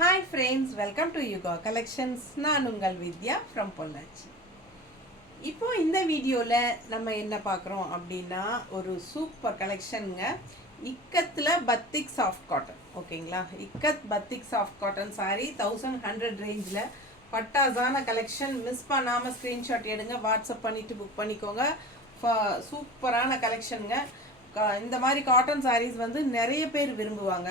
Hi friends, welcome to Yuga collections. நான் உங்கள் வித்யா from Pollachi. இப்போ இந்த வீடியோவில் நம்ம என்ன பார்க்குறோம் அப்படின்னா, ஒரு சூப்பர் கலெக்ஷனுங்க. இக்கத்தில் பத்திக் சாஃப்ட் காட்டன், ஓகேங்களா? Ikat batik soft cotton sorry 1100 ரேஞ்சில் பட்டாசான கலெக்ஷன். மிஸ் பண்ணாமல் ஸ்க்ரீன்ஷாட் எடுங்க, வாட்ஸ்அப் பண்ணிவிட்டு புக் பண்ணிக்கோங்க. சூப்பரான கலெக்ஷனுங்க. இந்த மாதிரி காட்டன் சாரீஸ் வந்து நிறைய பேர் விரும்புவாங்க.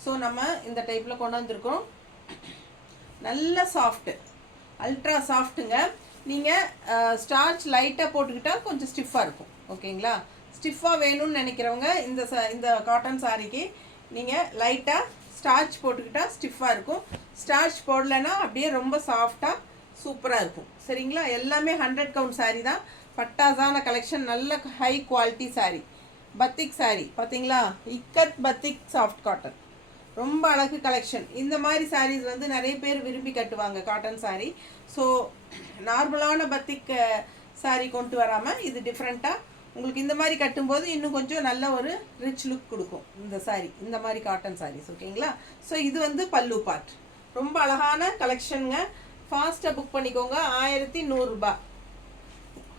ஸோ நம்ம இந்த டைப்பில் கொண்டு வந்திருக்கோம். நல்ல சாஃப்ட்டு, அல்ட்ரா சாஃப்ட்டுங்க. நீங்கள் ஸ்டார்ச் லைட்டாக போட்டுக்கிட்டால் கொஞ்சம் ஸ்டிஃபாக இருக்கும், ஓகேங்களா? ஸ்டிஃபாக வேணும்னு நினைக்கிறவங்க இந்த காட்டன் சாரிக்கு நீங்கள் லைட்டாக ஸ்டார்ச் போட்டுக்கிட்டால் ஸ்டிஃபாக இருக்கும். ஸ்டார்ச் போடலைன்னா அப்படியே ரொம்ப சாஃப்டாக சூப்பராக இருக்கும், சரிங்களா? எல்லாமே 100 கவுண்ட் சாரீ தான். பட்டாசான கலெக்ஷன், நல்ல ஹை குவாலிட்டி சாரீ. பத்திக் சாரீ பார்த்தீங்களா? இக்கத் பத்திக் சாஃப்ட் காட்டன், ரொம்ப அழகு கலெக்ஷன். இந்த மாதிரி சாரீஸ் வந்து நிறைய பேர் விரும்பி கட்டுவாங்க, காட்டன் சாரீ. ஸோ நார்மலான பத்திக் சாரீ கொண்டு வராமல் இது டிஃப்ரெண்ட்டாக உங்களுக்கு இந்த மாதிரி கட்டும்போது இன்னும் கொஞ்சம் நல்ல ஒரு ரிச் லுக் கொடுக்கும் இந்த சாரீ, இந்த மாதிரி காட்டன் சாரீஸ், ஓகேங்களா? ஸோ இது வந்து பல்லு பார்ட். ரொம்ப அழகான கலெக்ஷனுங்க. ஃபாஸ்ட்டாக புக் பண்ணிக்கோங்க. 1100 ரூபாய்.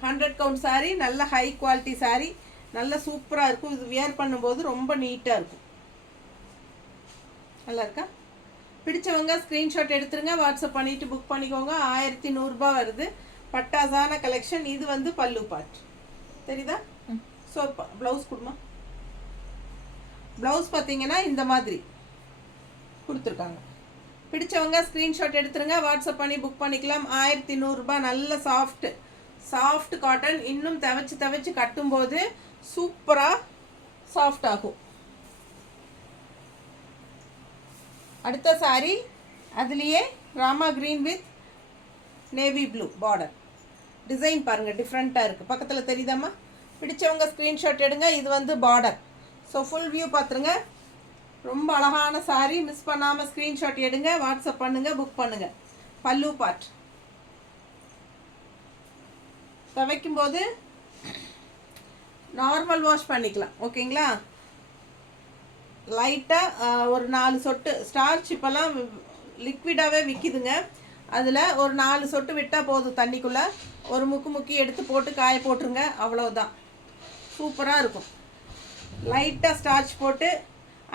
100 கவுண்ட் சாரீ, நல்ல ஹை குவாலிட்டி சாரீ, நல்ல சூப்பராக இருக்கும். இது வியர் பண்ணும்போது ரொம்ப நீட்டாக இருக்கும். நல்லா இருக்கா? பிடிச்சவங்க ஸ்க்ரீன்ஷாட் எடுத்துருங்க, வாட்ஸ்அப் பண்ணிவிட்டு புக் பண்ணிக்கோங்க. 1100 ரூபாய் வருது. பட்டாசான கலெக்ஷன். இது வந்து பல்லு பார்ட், தெரியுதா? ஸோ ப்ளவுஸ் கொடுமா. ப்ளவுஸ் பார்த்தீங்கன்னா இந்த மாதிரி கொடுத்துருக்காங்க. பிடிச்சவங்க ஸ்க்ரீன்ஷாட் எடுத்துருங்க, வாட்ஸ்அப் பண்ணி புக் பண்ணிக்கலாம். 1100 ரூபாய். நல்ல சாஃப்ட் காட்டன். இன்னும் துவைச்சு கட்டும்போது சூப்பராக சாஃப்ட் ஆகும். அடுத்த சாரி அதுலேயே Rama green with navy blue border. Design பாருங்கள், டிஃப்ரெண்ட்டாக இருக்குது. பக்கத்தில் தெரியுதாம்மா? பிடிச்சவங்க ஸ்க்ரீன்ஷாட் எடுங்க. இது வந்து பார்டர். ஸோ ஃபுல் வியூ பார்த்துருங்க. ரொம்ப அழகான சாரி. மிஸ் பண்ணாமல் ஸ்க்ரீன்ஷாட் எடுங்க, வாட்ஸ்அப் பண்ணுங்கள், புக் பண்ணுங்கள். பல்லு பார்ட். துவைக்கும்போது நார்மல் வாஷ் பண்ணிக்கலாம், ஓகேங்களா? லைட்டாக ஒரு 4 சொட்டு ஸ்டார்ச் இப்போல்லாம் லிக்விடாகவே விற்கிதுங்க. அதில் ஒரு 4 சொட்டு விட்டால் போதும். தண்ணிக்குள்ளே ஒரு முக்கி எடுத்து போட்டு காய போட்டுருங்க, அவ்வளோதான். சூப்பராக இருக்கும். லைட்டாக ஸ்டார்ச் போட்டு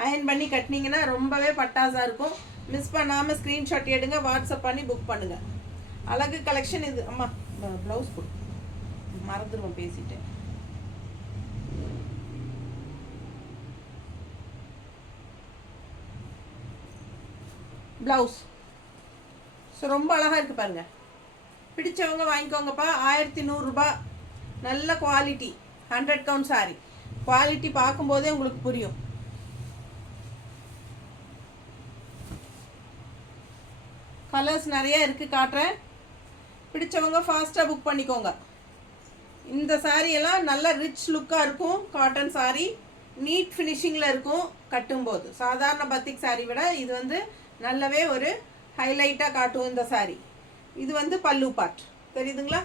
அயன் பண்ணி கட்டினீங்கன்னா ரொம்பவே பட்டாசாக இருக்கும். மிஸ் பண்ணாமல் ஸ்க்ரீன்ஷாட் எடுங்க, வாட்ஸ்அப் பண்ணி புக் பண்ணுங்கள். அழகு கலெக்ஷன் இது. அம்மா ப்ளவுஸ் கொடு, மறந்துடுவோம் பேசிட்டேன். ப்ளவுஸ். ஸோ ரொம்ப அழகாக இருக்குது பாருங்கள். பிடிச்சவங்க வாங்கிக்கோங்கப்பா. 1100 ரூபாய். நல்ல குவாலிட்டி. 100 count sorry. குவாலிட்டி பார்க்கும்போதே உங்களுக்கு புரியும். கலர்ஸ் நிறைய இருக்குது, காட்டுறேன். பிடிச்சவங்க ஃபாஸ்ட்டாக புக் பண்ணிக்கோங்க. இந்த சாரியெல்லாம் நல்ல ரிச் லுக்காக இருக்கும். காட்டன் சாரி நீட் ஃபினிஷிங்கில் இருக்கும் கட்டும்போது. சாதாரண பத்திக் சாரி விட இது வந்து நல்லாவே ஒரு ஹைலைட்டாக காட்டும் இந்த சாரி. இது வந்து பல்லு பார்ட், தெரியுதுங்களா?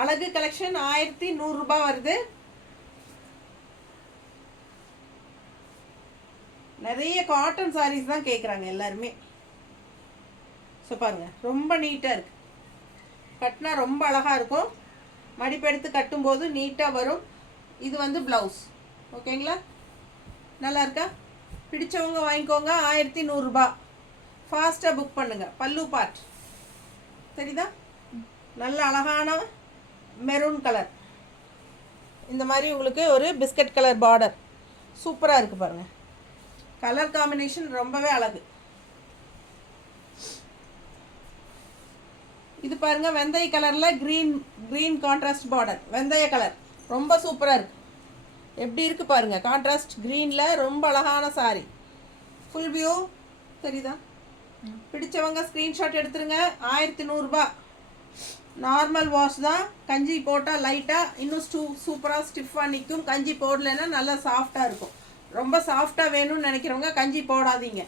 அழகு கலெக்ஷன். 1100 ரூபாய் வருது. நிறைய காட்டன் சாரீஸ் தான் கேட்குறாங்க எல்லாருமே. ஸோ பாருங்கள், ரொம்ப நீட்டாக இருக்குது. கட்டினா ரொம்ப அழகாக இருக்கும். மடிப்பெடுத்து கட்டும்போது நீட்டாக வரும். இது வந்து ப்ளவுஸ், ஓகேங்களா? நல்லா இருக்கா? பிடிச்சவங்க வாங்கிக்கோங்க. 1100 ரூபாய். ஃபாஸ்ட்டாக புக் பண்ணுங்கள். பல்லு பார்ட் தெரியுதா? நல்ல அழகான மெரூன் கலர். இந்த மாதிரி உங்களுக்கு ஒரு பிஸ்கட் கலர் பார்டர். சூப்பராக இருக்குது பாருங்கள். கலர் காம்பினேஷன் ரொம்பவே அழகு. இது பாருங்கள், வெந்தய கலரில் க்ரீன் கான்ட்ராஸ்ட் பார்டர். வெந்தய கலர் ரொம்ப சூப்பராக இருக்குது. எப்படி இருக்குது பாருங்கள், கான்ட்ராஸ்ட் க்ரீனில் ரொம்ப அழகான சாரி. ஃபுல் வியூ தெரியுதா? பிடிச்சவங்க ஸ்க்ரீன்ஷாட் எடுத்துருங்க. 1100 ரூபாய். நார்மல் வாஷ் தான். கஞ்சி போட்டால் லைட்டாக இன்னும் சூப்பராக ஸ்டிஃபாக நிற்கும். கஞ்சி போடலைன்னா நல்லா சாஃப்டாக இருக்கும். ரொம்ப சாஃப்டாக வேணும்னு நினைக்கிறவங்க கஞ்சி போடாதீங்க.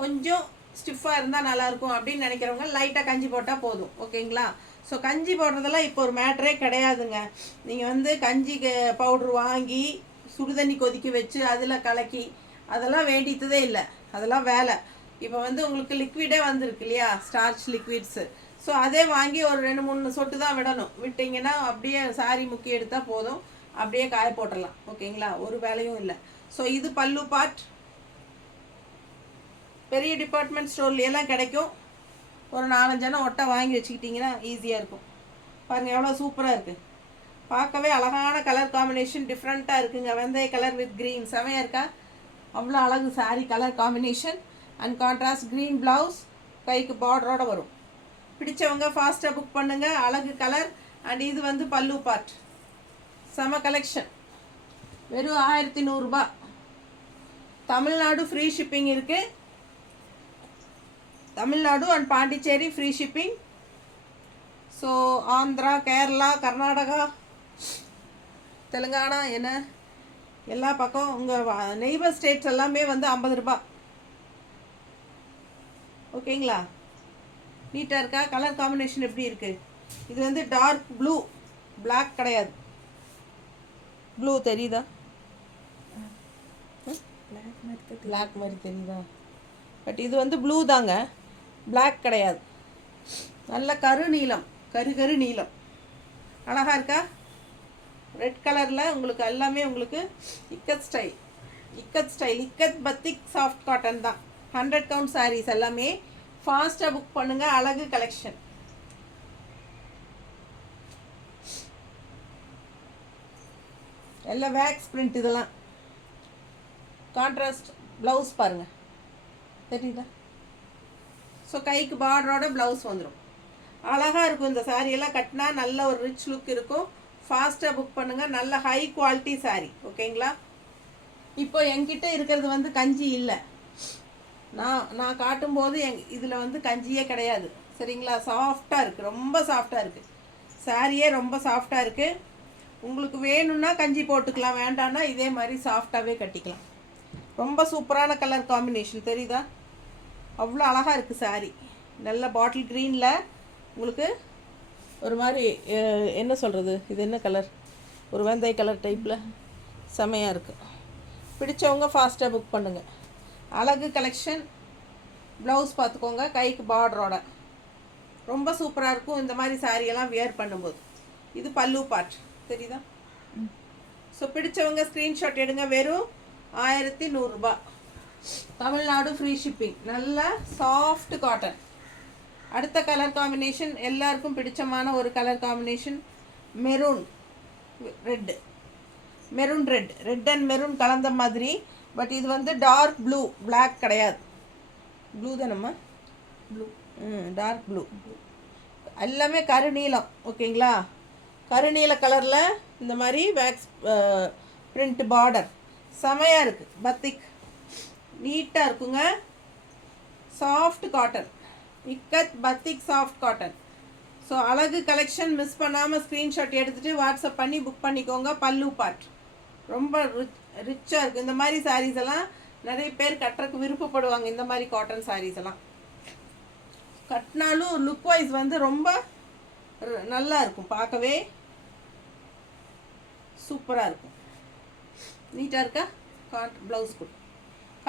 கொஞ்சம் ஸ்டிஃபாக இருந்தால் நல்லாயிருக்கும் அப்படின்னு நினைக்கிறவங்க லைட்டாக கஞ்சி போட்டால் போதும், ஓகேங்களா? ஸோ கஞ்சி போடுறதெல்லாம் இப்போ ஒரு மேட்டரே கிடையாதுங்க. நீங்கள் வந்து கஞ்சி பவுட்ரு வாங்கி சுடுதண்ணி கொதிக்க வச்சு அதில் கலக்கி அதெல்லாம் வேண்டியதே இல்லை. அதெல்லாம் வேலை. இப்போ வந்து உங்களுக்கு லிக்விடே வந்துருக்கு இல்லையா, ஸ்டார்ச் லிக்விட்ஸு. ஸோ அதே வாங்கி ஒரு 2-3 சொட்டு தான் விடணும். விட்டிங்கன்னா அப்படியே சாரி முக்கி எடுத்தால் போதும், அப்படியே காய போட்டுடலாம். ஓகேங்களா, ஒரு வேலையும் இல்லை. ஸோ இது பல்லு பார்ட். பெரிய டிபார்ட்மெண்ட் ஸ்டோர்லாம் கிடைக்கும். ஒரு 4-5 ஒட்டை வாங்கி வச்சுக்கிட்டிங்கன்னா ஈஸியாக இருக்கும். பாருங்கள் எவ்வளோ சூப்பராக இருக்குது. பார்க்கவே அழகான கலர் காம்பினேஷன், டிஃப்ரெண்ட்டாக இருக்குங்க. வெந்தய கலர் வித் க்ரீன் செமையாக இருக்கா? அவ்வளோ அழகு sorry colour combination. And contrast green blouse, கைக்கு பார்டரோடு வரும். பிடிச்சவங்க ஃபாஸ்ட்டாக புக் பண்ணுங்கள். அழகு கலர். அண்ட் இது வந்து பல்லு பார்ட். செம கலெக்ஷன். வெறும் 1100 ரூபா. தமிழ்நாடு ஃப்ரீ ஷிப்பிங் இருக்குது. Tamil Nadu and Pondicherry free shipping. So Andhra, Kerala, Karnataka, Telangana என்ன எல்லா பக்கம் உங்கள் நெய்பர் ஸ்டேட்ஸ் எல்லாமே வந்து 50 ரூபா. ஓகேங்களா, நீட்டாக இருக்கா? கலர் காம்பினேஷன் எப்படி இருக்குது? இது வந்து டார்க் ப்ளூ, பிளாக் கிடையாது. ப்ளூ தெரியுதா? பிளாக் மாதிரி தெரியுதா? பட் இது வந்து ப்ளூ தாங்க, பிளாக் கிடையாது. நல்ல கரு நீலம், கரு நீலம். அழகாக இருக்கா? ரெட் கலரில் உங்களுக்கு எல்லாமே உங்களுக்கு ikat style. Ikat batik soft cotton தான். 100 கவுண்ட் சாரீஸ் எல்லாமே. ஃபாஸ்ட்டாக புக் பண்ணுங்கள். அழகு கலெக்ஷன். எல்லாம் வேக்ஸ் பிரிண்ட். இதெல்லாம் கான்ட்ராஸ்ட் ப்ளவுஸ் பாருங்கள், தெரியுதா? ஸோ கைக்கு பார்டரோட ப்ளவுஸ் வந்துடும். அழகாக இருக்கும். இந்த சாரியெல்லாம் கட்டினா நல்ல ஒரு ரிச் லுக் இருக்கும். ஃபாஸ்ட்டாக புக் பண்ணுங்கள். நல்ல ஹை குவாலிட்டி சாரீ. ஓகேங்களா, இப்போ என்கிட்ட இருக்கிறது வந்து கஞ்சி இல்லை. நான் காட்டும்போது இதில் வந்து கஞ்சியே கிடையாது. சரிங்களா, சாஃப்டாக இருக்குது, ரொம்ப சாஃப்டாக இருக்குது. சாரியே ரொம்ப சாஃப்டாக இருக்குது. உங்களுக்கு வேணும்னா கஞ்சி போட்டுக்கலாம், வேண்டான்னா இதே மாதிரி சாஃப்டாகவே கட்டிக்கலாம். ரொம்ப சூப்பரான கலர் காம்பினேஷன், தெரியுதா? அவ்வளோ அழகாக இருக்குது சாரி. நல்ல பாட்டில் க்ரீனில் உங்களுக்கு ஒரு மாதிரி என்ன சொல்கிறது, இது என்ன கலர், ஒரு வெந்தய கலர் டைப்பில் செமையாக இருக்குது. பிடிச்சவங்க ஃபாஸ்ட்டாக புக் பண்ணுங்கள். அழகு கலெக்ஷன். ப்ளவுஸ் பார்த்துக்கோங்க, கைக்கு பார்டரோட ரொம்ப சூப்பராக இருக்கும். இந்த மாதிரி சாரியெல்லாம் வியர் பண்ணும்போது. இது பல்லு பார்ட், தெரியுதா? ஸோ பிடிச்சவங்க ஸ்க்ரீன்ஷாட் எடுங்க. வெறும் 1100 ரூபா. Tamilnadu free shipping. நல்ல சாஃப்ட் காட்டன். அடுத்த கலர் காம்பினேஷன் எல்லாருக்கும் பிடிச்சமான ஒரு colour combination, maroon red. Maroon red and maroon கலந்த மாதிரி. பட் இது வந்து டார்க் ப்ளூ, பிளாக் கிடையாது. ப்ளூ தானம்மா? Blue, dark blue. எல்லாமே கருநீலம். ஓகேங்களா, கருநீல கலரில் இந்த மாதிரி வேக்ஸ் பிரிண்ட் பார்டர் செமையாக இருக்குது. பத்திக் நீட்டாக இருக்குங்க. Soft cotton, ikat batik soft cotton. So அழகு கலெக்ஷன். மிஸ் பண்ணாமல் ஸ்க்ரீன்ஷாட் எடுத்துகிட்டு வாட்ஸ்அப் பண்ணி புக் பண்ணிக்கோங்க. பல்லு பார்ட் ரொம்ப ரிச்சாக இருக்குது. இந்த மாதிரி சாரீஸ் எல்லாம் நிறைய பேர் கட்டுறதுக்கு விருப்பப்படுவாங்க. இந்த மாதிரி காட்டன் சாரீஸ் எல்லாம் கட்டினாலும் லுக் வைஸ் வந்து ரொம்ப நல்லா இருக்கும். பார்க்கவே சூப்பராக இருக்கும். நீட்டாக இருக்கா? ப்ளவுஸ் கூட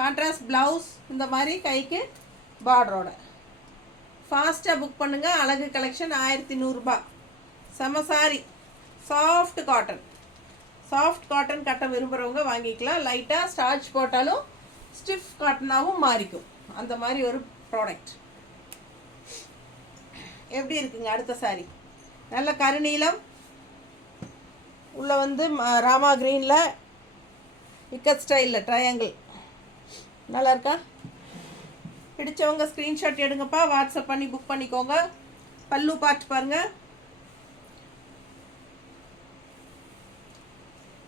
கான்ட்ராஸ்ட் ப்ளவுஸ். இந்த மாதிரி கைக்கு பார்டரோட. ஃபாஸ்ட்டாக புக் பண்ணுங்கள். அழகு கலெக்ஷன். 1100 ரூபா. செம sorry. Soft cotton. Soft cotton கட்ட விரும்புகிறவங்க வாங்கிக்கலாம். லைட்டாக ஸ்டார்ச் போட்டாலும் ஸ்டிஃப் காட்டனாகவும் மாறிக்கும். அந்த மாதிரி ஒரு ப்ராடக்ட். எப்படி இருக்குங்க? அடுத்த சாரி நல்ல கருநீலம். உள்ளே வந்து ராமா க்ரீனில் இக்கத் ஸ்டைலில் ட்ரையாங்கிள். நல்லா இருக்கா? பிடிச்சவங்க ஸ்க்ரீன்ஷாட் எடுங்கப்பா. வாட்ஸ்அப் பண்ணி புக் பண்ணிக்கோங்க. பல்லு பார்ட் பாருங்கள்.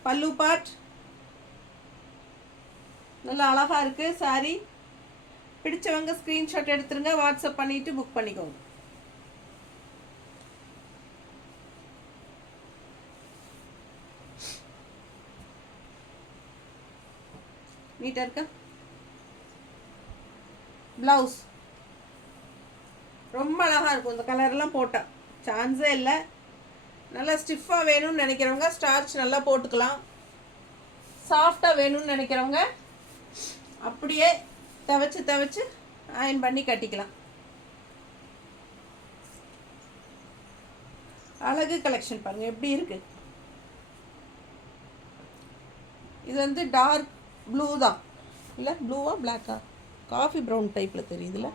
பல்லு பார்ட் நல்லா அழகாக இருக்குது சாரி. பிடிச்சவங்க ஸ்க்ரீன்ஷாட் எடுத்துருங்க. வாட்ஸ்அப் பண்ணிவிட்டு புக் பண்ணிக்கோங்க. நீட்டாக இருக்கா? ப்ளவுஸ் ரொம்ப அழகாக இருக்கும். இந்த கலர்லாம் போட்டால் சான்ஸே இல்லை. நல்லா ஸ்டிஃபாக வேணும்னு நினைக்கிறவங்க ஸ்டார்ச் நல்லா போட்டுக்கலாம். சாஃப்டாக வேணும்னு நினைக்கிறவங்க அப்படியே துவைச்சி அயன் பண்ணி கட்டிக்கலாம். அழகு கலெக்ஷன் பாருங்கள் எப்படி இருக்குது. இது வந்து டார்க் ப்ளூ தான், இல்லை ப்ளூவா பிளாக்கா, காஃபி ப்ரௌன் டைப்பில் தெரியுதுல்ல,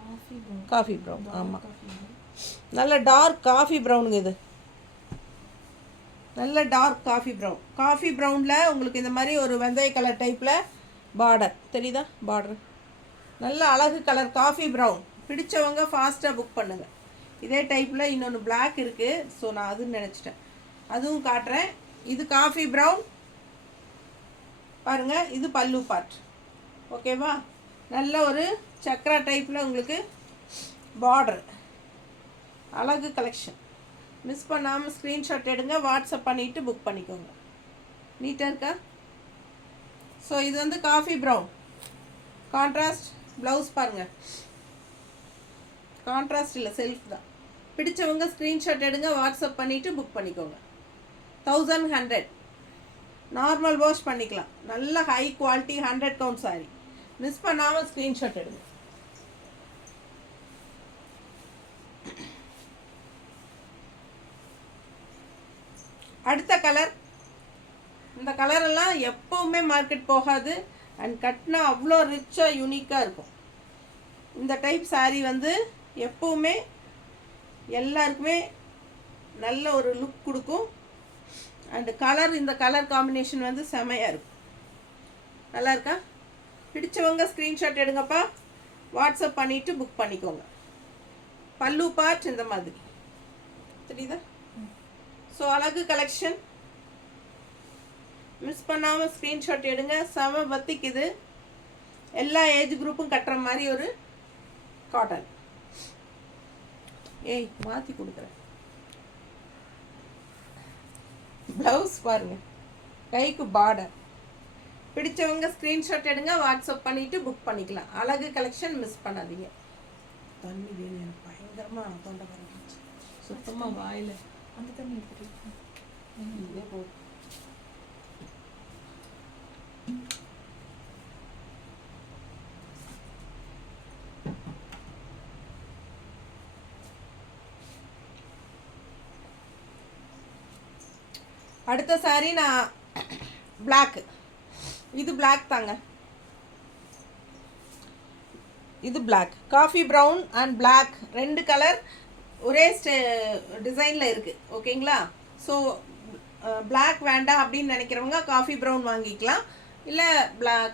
காஃபி ப்ரௌன். ஆமாம், நல்ல டார்க் காஃபி ப்ரௌனுங்க. இது நல்ல டார்க் காஃபி ப்ரௌன். காஃபி ப்ரௌனில் உங்களுக்கு இந்த மாதிரி ஒரு வெந்தய கலர் டைப்பில் பார்டர் தெரியுதா, பார்டர் நல்ல அழகு கலர் காஃபி ப்ரௌன். பிடிச்சவங்க ஃபாஸ்ட்டாக புக் பண்ணுங்கள். இதே டைப்பில் இன்னொன்று பிளாக் இருக்குது, ஸோ நான் அதுன்னு நினச்சிட்டேன், அதுவும் காட்டுறேன். இது காஃபி ப்ரௌன் பாருங்கள். இது பல்லு பார்ட். ஓகேவா, நல்ல ஒரு சக்ரா டைப்பில் உங்களுக்கு பார்டர். அழகு கலெக்ஷன். மிஸ் பண்ணாமல் ஸ்க்ரீன்ஷாட் எடுங்க, வாட்ஸ்அப் பண்ணிவிட்டு புக் பண்ணிக்கோங்க. நீட்டாக இருக்கா? ஸோ இது வந்து காஃபி ப்ரௌன் கான்ட்ராஸ்ட் ப்ளவுஸ் பாருங்கள். கான்ட்ராஸ்ட் இல்லை, செல்ஃப் தான். பிடிச்சவங்க ஸ்க்ரீன்ஷாட் எடுங்க, வாட்ஸ்அப் பண்ணிவிட்டு புக் பண்ணிக்கோங்க. 1100. நார்மல் வாஷ் பண்ணிக்கலாம். நல்ல high quality 100 count sorry. Miss பண்ணாமல் ஸ்க்ரீன்ஷாட் எடுங்க. அடுத்த கலர். இந்த கலரெல்லாம் எப்போவுமே மார்க்கெட் போகாது அண்ட் கட்டினா அவ்வளோ ரிச்சாக யூனிக்காக இருக்கும். இந்த டைப் சாரீ வந்து எப்போவுமே எல்லாருக்குமே நல்ல ஒரு லுக் கொடுக்கும். அண்டு கலர், இந்த கலர் காம்பினேஷன் வந்து செமையாக இருக்கும். நல்லா இருக்கா? பிடிச்சவங்க ஸ்க்ரீன்ஷாட் எடுங்கப்பா, வாட்ஸ்அப் பண்ணிவிட்டு புக் பண்ணிக்கோங்க. பல்லு பார்ட் இந்த மாதிரி தெரியுதா? ஸோ அழகு கலெக்ஷன். மிஸ் பண்ணாமல் ஸ்க்ரீன்ஷாட் எடுங்க. செம பத்திக்கு இது. எல்லா ஏஜ் குரூப்பும் கட்டுற மாதிரி ஒரு காட்டன். ஏய் மாற்றி கொடுக்குறேன். ப்ளவுஸ் பாருங்க, கைக்கு பார்டர். பிடிச்சவங்க ஸ்க்ரீன்ஷாட் எடுங்க, வாட்ஸ்அப் பண்ணிவிட்டு புக் பண்ணிக்கலாம். அழகு கலெக்ஷன் மிஸ் பண்ணாதீங்க. தண்ணி வேணும் எனக்கு, பயங்கரமாக தொண்டை பறந்துச்சு. சுத்தமாக வாயில் அந்த தண்ணி இதே போ. அடுத்த சாரி நான் பிளாக். இது பிளாக் தாங்க. இது black. Coffee brown and black ரெண்டு கலர் ஒரே டிசைனில் இருக்குது. ஓகேங்களா? ஸோ பிளாக் வேண்டாம் அப்படின்னு நினைக்கிறவங்க காஃபி ப்ரௌன் வாங்கிக்கலாம். இல்லை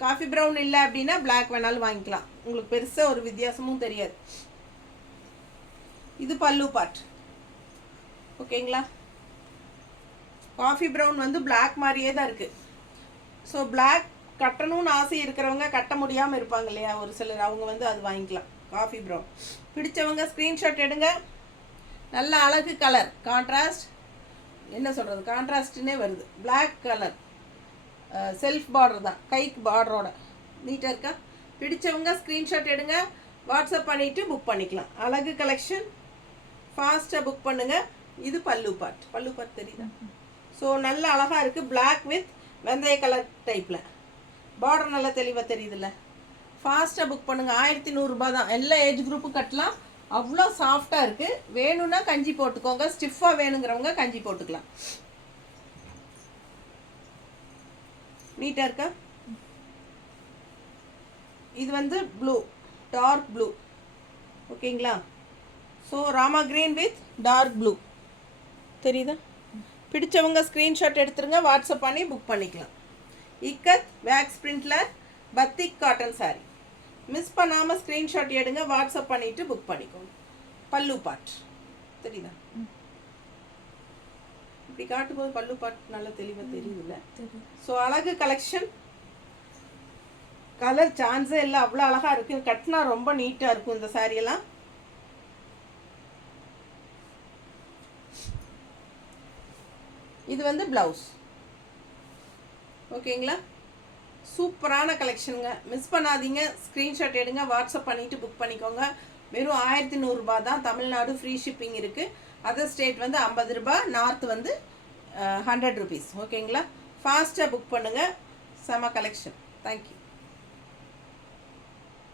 காஃபி ப்ரௌன் இல்லை அப்படின்னா பிளாக் வேணாலும் வாங்கிக்கலாம். உங்களுக்கு பெருசாக ஒரு வித்தியாசமும் தெரியாது. இது பல்லு பார்ட். ஓகேங்களா? காஃபி ப்ரௌன் வந்து பிளாக் மாதிரியே தான் இருக்குது. ஸோ பிளாக் கட்டணும்னு ஆசை இருக்கிறவங்க கட்ட முடியாமல் இருப்பாங்க இல்லையா ஒரு சிலர், அவங்க வந்து அது வாங்கிக்கலாம். காஃபி ப்ரௌன் பிடிச்சவங்க ஸ்க்ரீன்ஷாட் எடுங்க. நல்ல அழகு கலர், கான்ட்ராஸ்ட், என்ன சொல்கிறது, கான்ட்ராஸ்ட்னே வருது. பிளாக் கலர், செல்ஃப் பார்டர் தான், கைக்கு பார்டரோட. நீட்டாக இருக்கா? பிடிச்சவங்க ஸ்க்ரீன்ஷாட் எடுங்க, வாட்ஸ்அப் பண்ணிவிட்டு புக் பண்ணிக்கலாம். அழகு கலெக்ஷன், ஃபாஸ்ட்டாக புக் பண்ணுங்கள். இது பல்லு பார்ட். பல்லு பார்ட் தெரியுதா? ஸோ நல்ல அழகாக இருக்குது. பிளாக் வித் வெந்தய கலர் டைப்பில் பார்டர் நல்லா தெளிவாக தெரியுதுல்ல. ஃபாஸ்ட்டாக புக் பண்ணுங்கள். 1100 ரூபா தான். எல்லா ஏஜ் குரூப்பும் கட்டலாம். அவ்வளோ சாஃப்டாக இருக்குது. வேணும்னா கஞ்சி போட்டுக்கோங்க. ஸ்டிஃபாக வேணுங்கிறவங்க கஞ்சி போட்டுக்கலாம். நீட்டாக இருக்கா? இது வந்து ப்ளூ, டார்க் ப்ளூ. ஓகேங்களா? So rama green with dark blue தெரியுதா? பிடிச்சவங்க ஸ்க்ரீன்ஷாட் எடுத்துருங்க, வாட்ஸ்அப் பண்ணி புக் பண்ணிக்கலாம். இக்கத் வேக்ஸ் பிரிண்டில் பத்திக் காட்டன் சாரி. மிஸ் பண்ணாமல் ஸ்க்ரீன்ஷாட் எடுங்க, வாட்ஸ்அப் பண்ணிவிட்டு புக் பண்ணிக்கோங்க. பல்லு பார்ட் தெரியுதா? இப்படி காட்டும்போது பல்லு பார்ட் நல்லா தெளிவாக தெரியுதுல்ல. ஸோ அழகு கலெக்ஷன். கலர் சான்ஸே இல்லை, அவ்வளோ அழகாக இருக்குது. கட்டினா ரொம்ப நீட்டாக இருக்கும் இந்த சாரியெல்லாம். இது வந்து ப்ளவுஸ். ஓகேங்களா? சூப்பரான கலெக்ஷனுங்க. மிஸ் பண்ணாதீங்க. ஸ்க்ரீன்ஷாட் எடுங்க, வாட்ஸ்அப் பண்ணிவிட்டு புக் பண்ணிக்கோங்க. வெறும் 1100 ரூபா தான். தமிழ்நாடு ஃப்ரீ ஷிப்பிங் இருக்குது. அதர் ஸ்டேட் வந்து 50 ரூபா, நார்த் வந்து 100 ருபீஸ். ஓகேங்களா? ஃபாஸ்ட்டாக புக் பண்ணுங்கள். செம கலெக்ஷன். தேங்க்யூ.